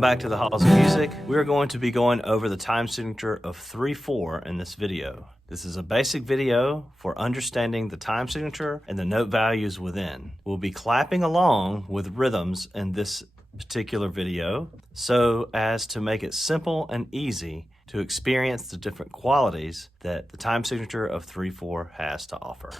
Welcome back to the Halls of Music. We are going to be going over the time signature of 3/4 in this video. This is a basic video for understanding the time signature and the note values within. We'll be clapping along with rhythms in this particular video so as to make it simple and easy to experience the different qualities that the time signature of 3/4 has to offer.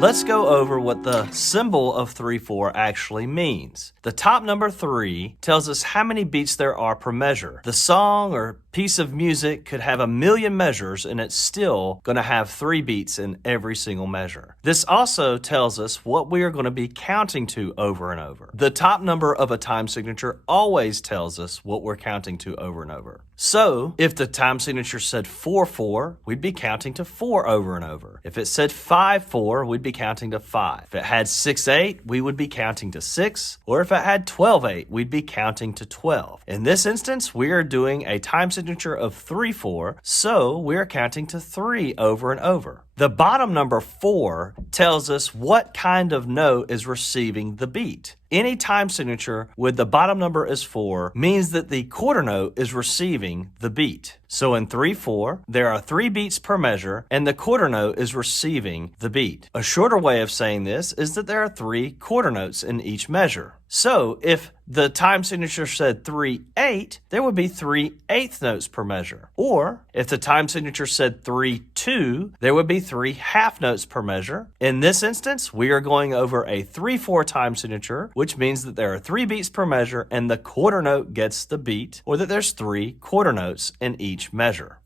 Let's go over what the symbol of 3/4 actually means. The top number 3 tells us how many beats there are per measure. The song or piece of music could have 1,000,000 measures and it's still going to have 3 beats in every single measure. This also tells us what we are going to be counting to over and over. The top number of a time signature always tells us what we're counting to over and over. So if the time signature said 4/4, we'd be counting to 4 over and over. If it said 5/4, we'd be counting to 5. If it had 6/8, we would be counting to 6. Or if it had 12/8, we'd be counting to 12. In this instance, we are doing a time signature of 3/4, so we are counting to 3 over and over. The bottom number 4 tells us what kind of note is receiving the beat. Any time signature with the bottom number is 4 means that the quarter note is receiving the beat. So in 3/4, there are 3 beats per measure and the quarter note is receiving the beat. A shorter way of saying this is that there are 3 quarter notes in each measure. So if the time signature said 3/8, there would be 3/8 notes per measure. Or if the time signature said 3/2, there would be 3 half notes per measure. In this instance, we are going over a 3/4 time signature, which means that there are 3 beats per measure and the quarter note gets the beat, or that there's 3 quarter notes in each measure.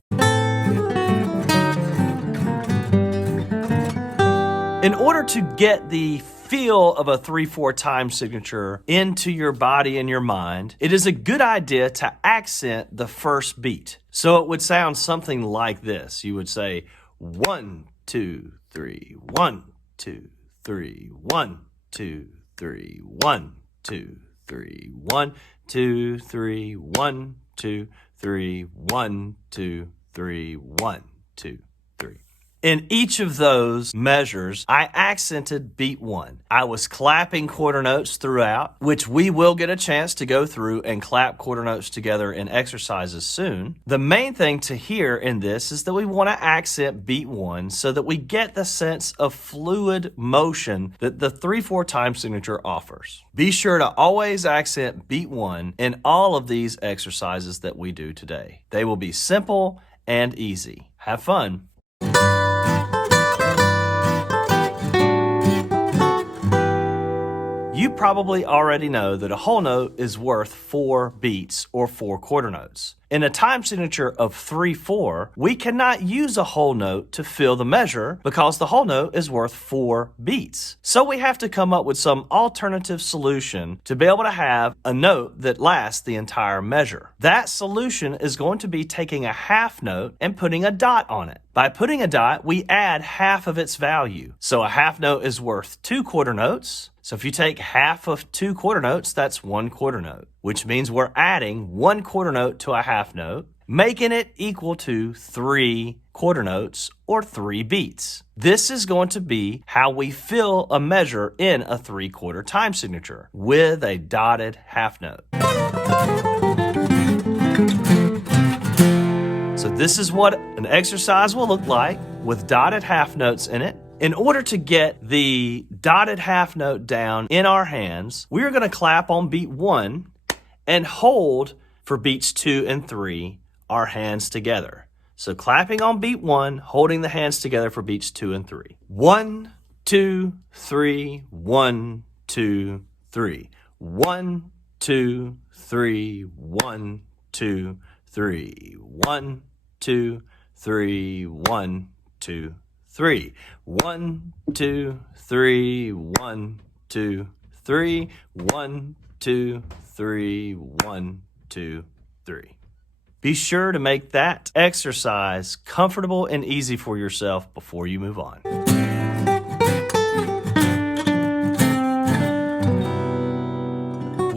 In order to get the feel of a 3/4 time signature into your body and your mind, it is a good idea to accent the first beat. So it would sound something like this. You would say 1, 2, 3, 1, 2, 3, 1, 2, 3, 1, 2, 3, 1, 2, 3, 1, 2, 3, 1, 2, 3, 1, 2, 3. In each of those measures, I accented beat 1. I was clapping quarter notes throughout, which we will get a chance to go through and clap quarter notes together in exercises soon. The main thing to hear in this is that we want to accent beat 1 so that we get the sense of fluid motion that the 3/4 time signature offers. Be sure to always accent beat 1 in all of these exercises that we do today. They will be simple and easy. Have fun. You probably already know that a whole note is worth 4 beats or 4 quarter notes. In a time signature of 3/4, we cannot use a whole note to fill the measure because the whole note is worth 4 beats. So we have to come up with some alternative solution to be able to have a note that lasts the entire measure. That solution is going to be taking a half note and putting a dot on it. By putting a dot, we add half of its value. So a half note is worth 2 quarter notes. So if you take half of 2 quarter notes, that's 1 quarter note, which means we're adding 1 quarter note to a half note, making it equal to 3 quarter notes or 3 beats. This is going to be how we fill a measure in a 3/4 time signature with a dotted half note. So this is what an exercise will look like with dotted half notes in it. In order to get the dotted half note down in our hands, we are going to clap on beat 1 and hold for beats 2 and 3 our hands together. So clapping on beat 1, holding the hands together for beats 2 and 3. 1, 2, 3, 1, 2, 3. 1, 2, 3, 1, 2, 3. 1, 2, 3, 1, 2, 3. 1, 2, 3, 1, 2, 3. 1, 2, 3, 1, 2, 3. Be sure to make that exercise comfortable and easy for yourself before you move on.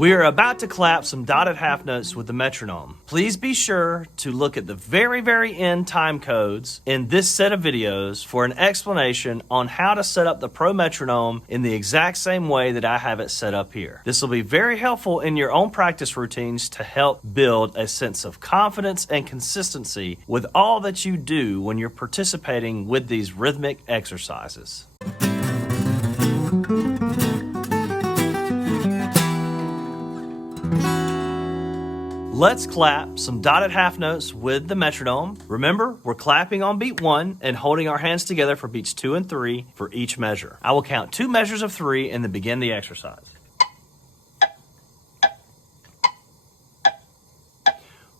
We are about to clap some dotted half notes with the metronome. Please be sure to look at the very end time codes in this set of videos for an explanation on how to set up the Pro metronome in the exact same way that I have it set up here. This will be very helpful in your own practice routines to help build a sense of confidence and consistency with all that you do when you're participating with these rhythmic exercises. Let's clap some dotted half notes with the metronome. Remember, we're clapping on beat 1 and holding our hands together for beats 2 and 3 for each measure. I will count 2 measures of 3 and then begin the exercise.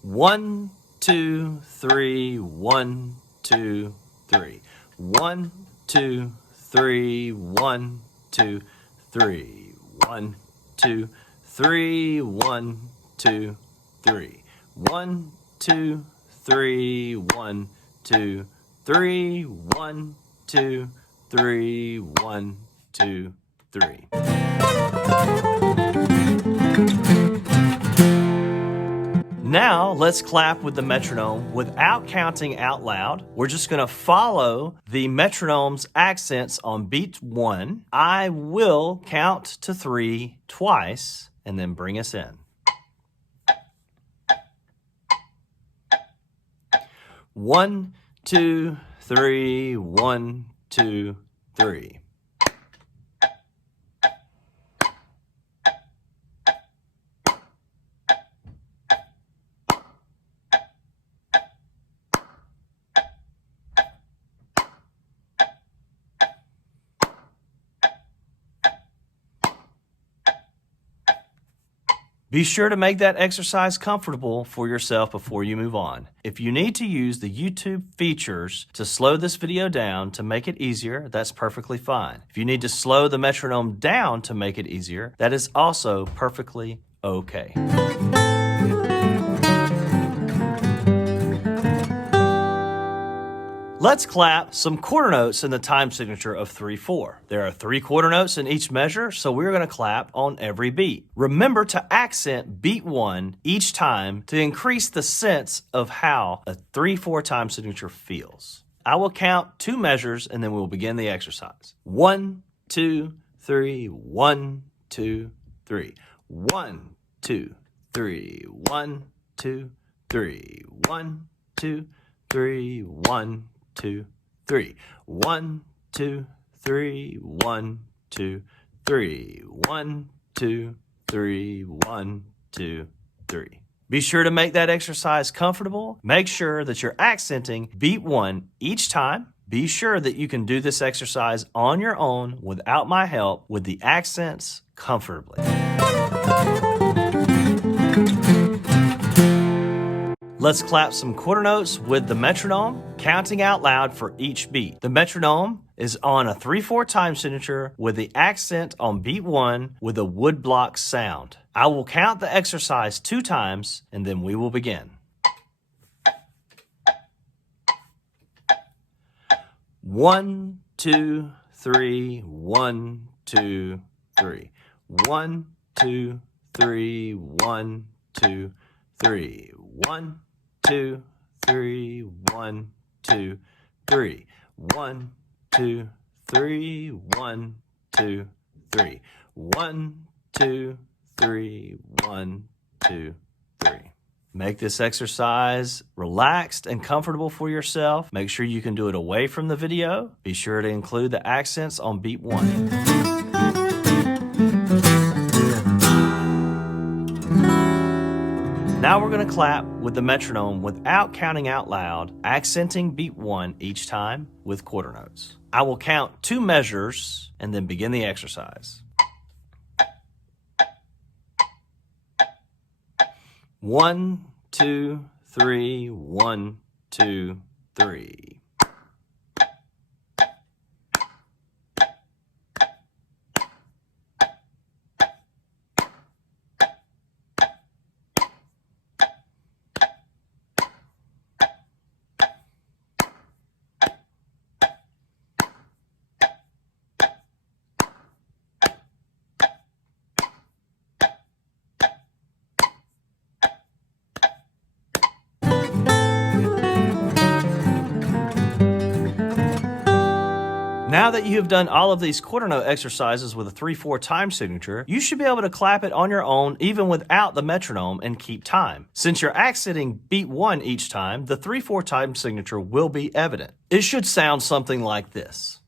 1, 2, 3, 1, 2, 3. 1, 2, 3, 1, 2, 3. 1, 2, 3, 1, 2, 3. 1, 2, 3, 1, 2, 3. 1, 2, 3, 1, 2, 3. Now let's clap with the metronome without counting out loud. We're just going to follow the metronome's accents on beat 1. I will count to 3 twice and then bring us in. 1, 2, 3, 1, 2, 3. Be sure to make that exercise comfortable for yourself before you move on. If you need to use the YouTube features to slow this video down to make it easier, that's perfectly fine. If you need to slow the metronome down to make it easier, that is also perfectly okay. Let's clap some quarter notes in the time signature of 3/4. There are 3 quarter notes in each measure, so we're going to clap on every beat. Remember to accent beat 1 each time to increase the sense of how a 3/4 time signature feels. I will count 2 measures and then we'll begin the exercise. 1, 2, 3, 1, 2, 3. 1, 2, 3, 1, 2, 3. 1, 2, 3, 1, 2, 3. 1, 2, 3, 1, 2, 3. 1, 2, 3, 1, 2, 3. Be sure to make that exercise comfortable. Make sure that you're accenting beat 1 each time. Be sure that you can do this exercise on your own without my help with the accents comfortably. Let's clap some quarter notes with the metronome, counting out loud for each beat. The metronome is on a 3/4 time signature with the accent on beat 1 with a woodblock sound. I will count the exercise 2 times and then we will begin. 1, 2, 3, 1, 2, 3. 1, 2, 3, 1, 2, 3. 1, 2, 3, 1, 2, 3. 1, 2, 3, 1, 2, 3. 1, 2, 3, 1, 2, 3. Make this exercise relaxed and comfortable for yourself. Make sure you can do it away from the video. Be sure to include the accents on beat 1. Now we're going to clap with the metronome without counting out loud, accenting beat 1 each time with quarter notes. I will count 2 measures and then begin the exercise. 1, 2, 3, 1, 2, 3. Now that you have done all of these quarter note exercises with a 3/4 time signature, you should be able to clap it on your own even without the metronome and keep time. Since you're accenting beat 1 each time, the 3/4 time signature will be evident. It should sound something like this.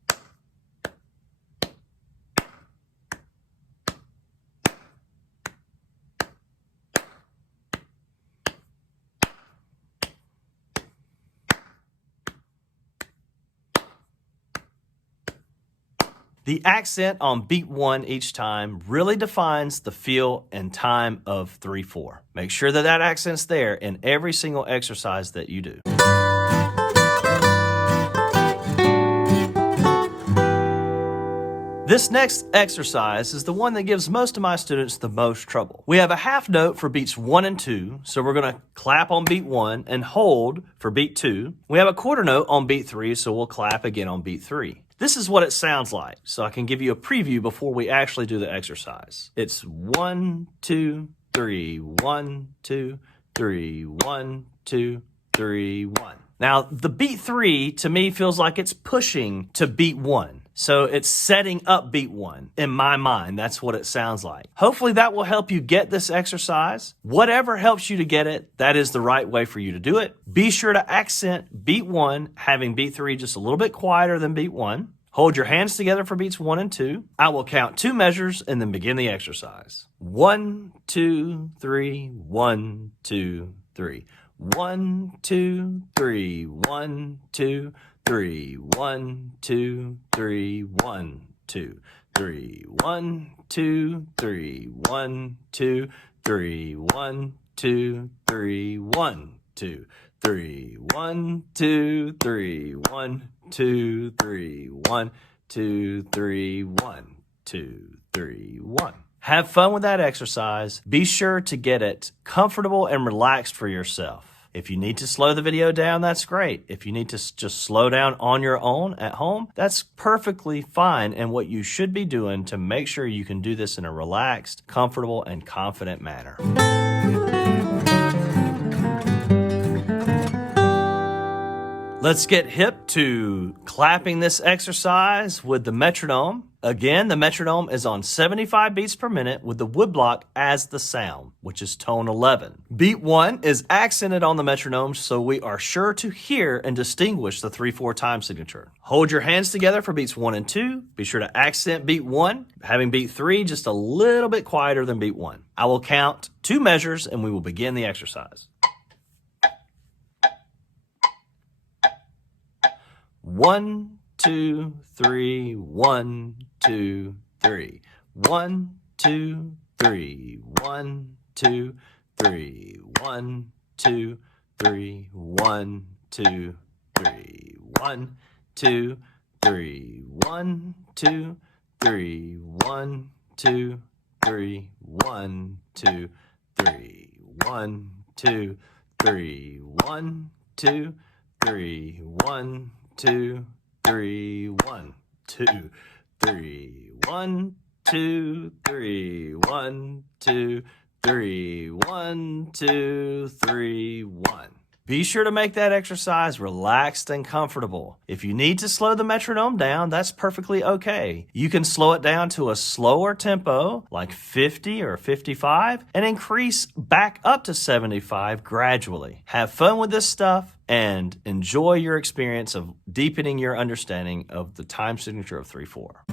The accent on beat 1 each time really defines the feel and time of 3/4. Make sure that that accent's there in every single exercise that you do. This next exercise is the one that gives most of my students the most trouble. We have a half note for beats 1 and 2, so we're going to clap on beat 1 and hold for beat 2. We have a quarter note on beat 3, so we'll clap again on beat 3. This is what it sounds like, so I can give you a preview before we actually do the exercise. It's 1, 2, 3, 1, 2, 3, 1, 2, 3, 1. Now, the beat 3 to me feels like it's pushing to beat 1. So it's setting up beat 1. In my mind, that's what it sounds like. Hopefully that will help you get this exercise. Whatever helps you to get it, that is the right way for you to do it. Be sure to accent beat 1, having beat 3 just a little bit quieter than beat 1. Hold your hands together for beats 1 and 2. I will count 2 measures and then begin the exercise. 1, 2, 3, 1, 2, 3. 1, 2, 3, 1, 2, 3, 1, 2, 3, 1, 2, 3, 1, 2, 3, 1, 2, 3, 1, 2, 3, 1, 2, 3, 1, 2, 3, 1, 2, 3, 1, 2, 3, 1, 2, 3, 1. Have fun with that exercise. Be sure to get it comfortable and relaxed for yourself. If you need to slow the video down, that's great. If you need to just slow down on your own at home, that's perfectly fine and what you should be doing to make sure you can do this in a relaxed, comfortable, and confident manner. Let's get hip to clapping this exercise with the metronome. Again, the metronome is on 75 beats per minute with the woodblock as the sound, which is tone 11. Beat 1 is accented on the metronome, so we are sure to hear and distinguish the 3/4 time signature. Hold your hands together for beats 1 and 2. Be sure to accent beat 1, having beat 3 just a little bit quieter than beat 1. I will count 2 measures and we will begin the exercise. 1, 2, 3, 1, 2, 3. 1, 2, 3, 1, 2, 3, 1, 2, 3, 1, 2, 3, 1, 2, 3, 1, 2, 3, 1, 2, 3, 1, 2, 3, 1, 2, 3, 1, 2, 3, 1, 2, 3, 1, 2, 3, 1, 2, 3, 1, 2, 3, 1, 2, 3, 1. Be sure to make that exercise relaxed and comfortable. If you need to slow the metronome down, that's perfectly okay. You can slow it down to a slower tempo, like 50 or 55, and increase back up to 75 gradually. Have fun with this stuff and enjoy your experience of deepening your understanding of the time signature of 3/4.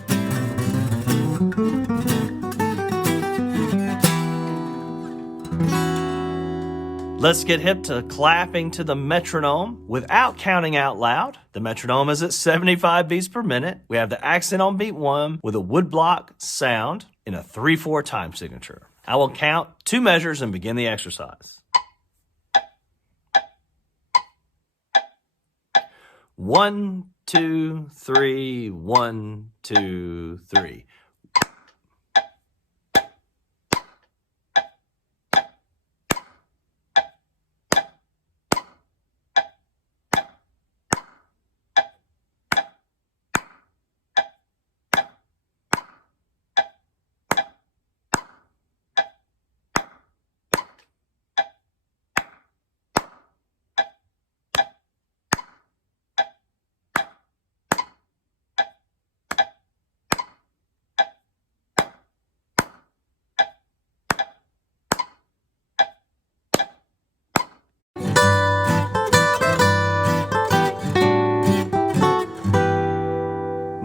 Let's get hip to clapping to the metronome without counting out loud. The metronome is at 75 beats per minute. We have the accent on beat 1 with a woodblock sound in a 3/4 time signature. I will count 2 measures and begin the exercise. 1, 2, 3, 1, 2, 3.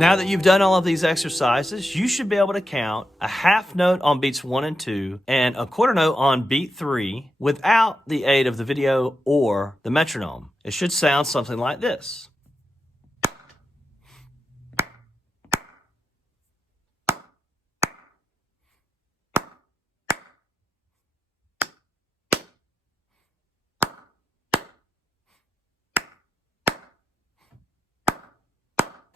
Now that you've done all of these exercises, you should be able to count a half note on beats 1 and 2 and a quarter note on beat 3 without the aid of the video or the metronome. It should sound something like this.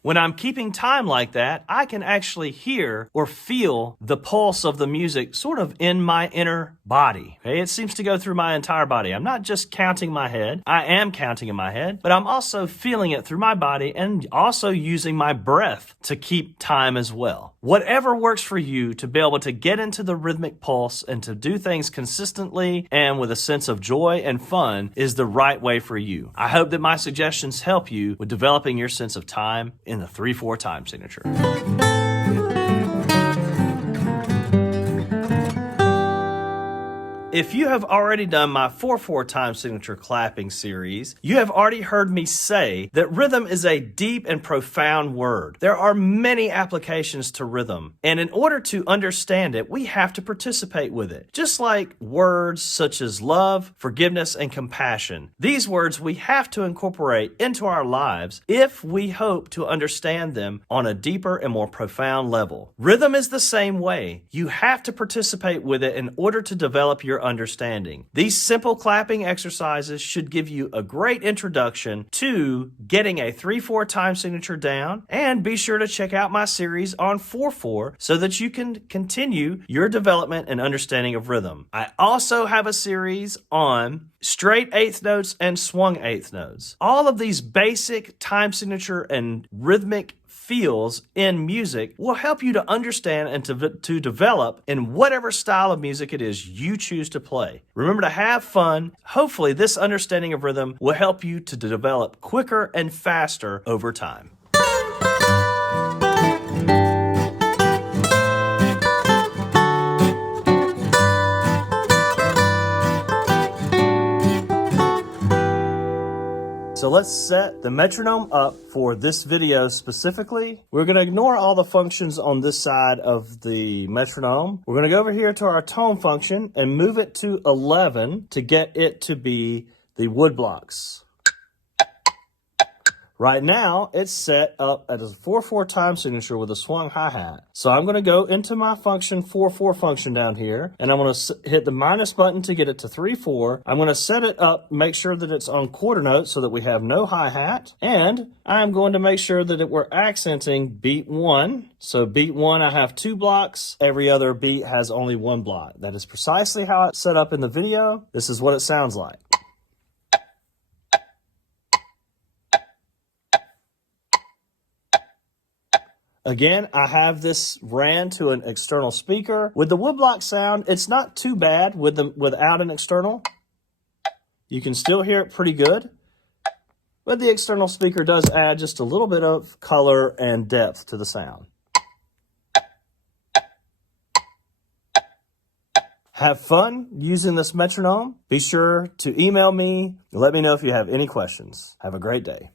When I'm keeping time like that, I can actually hear or feel the pulse of the music sort of in my inner body. Okay? It seems to go through my entire body. I'm not just counting my head. I am counting in my head, but I'm also feeling it through my body and also using my breath to keep time as well. Whatever works for you to be able to get into the rhythmic pulse and to do things consistently and with a sense of joy and fun is the right way for you. I hope that my suggestions help you with developing your sense of time in the 3/4 time signature. If you have already done my 4/4 time signature clapping series, you have already heard me say that rhythm is a deep and profound word. There are many applications to rhythm, and in order to understand it, we have to participate with it. Just like words such as love, forgiveness, and compassion. These words we have to incorporate into our lives if we hope to understand them on a deeper and more profound level. Rhythm is the same way. You have to participate with it in order to develop your understanding. These simple clapping exercises should give you a great introduction to getting a 3/4 time signature down, and be sure to check out my series on 4/4 so that you can continue your development and understanding of rhythm. I also have a series on straight eighth notes and swung eighth notes. All of these basic time signature and rhythmic feels in music will help you to understand and to develop in whatever style of music it is you choose to play. Remember to have fun. Hopefully this understanding of rhythm will help you to develop quicker and faster over time. So let's set the metronome up for this video specifically. We're going to ignore all the functions on this side of the metronome. We're going to go over here to our tone function and move it to 11 to get it to be the wood blocks. Right now, it's set up at a 4/4 time signature with a swung hi-hat. So I'm going to go into my function 4/4 function down here, and I'm going to hit the minus button to get it to 3/4. I'm going to set it up, make sure that it's on quarter note so that we have no hi-hat, and I'm going to make sure that we're accenting beat 1. So beat 1, I have 2 blocks. Every other beat has only 1 block. That is precisely how it's set up in the video. This is what it sounds like. Again, I have this ran to an external speaker. With the woodblock sound, it's not too bad without an external. You can still hear it pretty good. But the external speaker does add just a little bit of color and depth to the sound. Have fun using this metronome. Be sure to email me and let me know if you have any questions. Have a great day.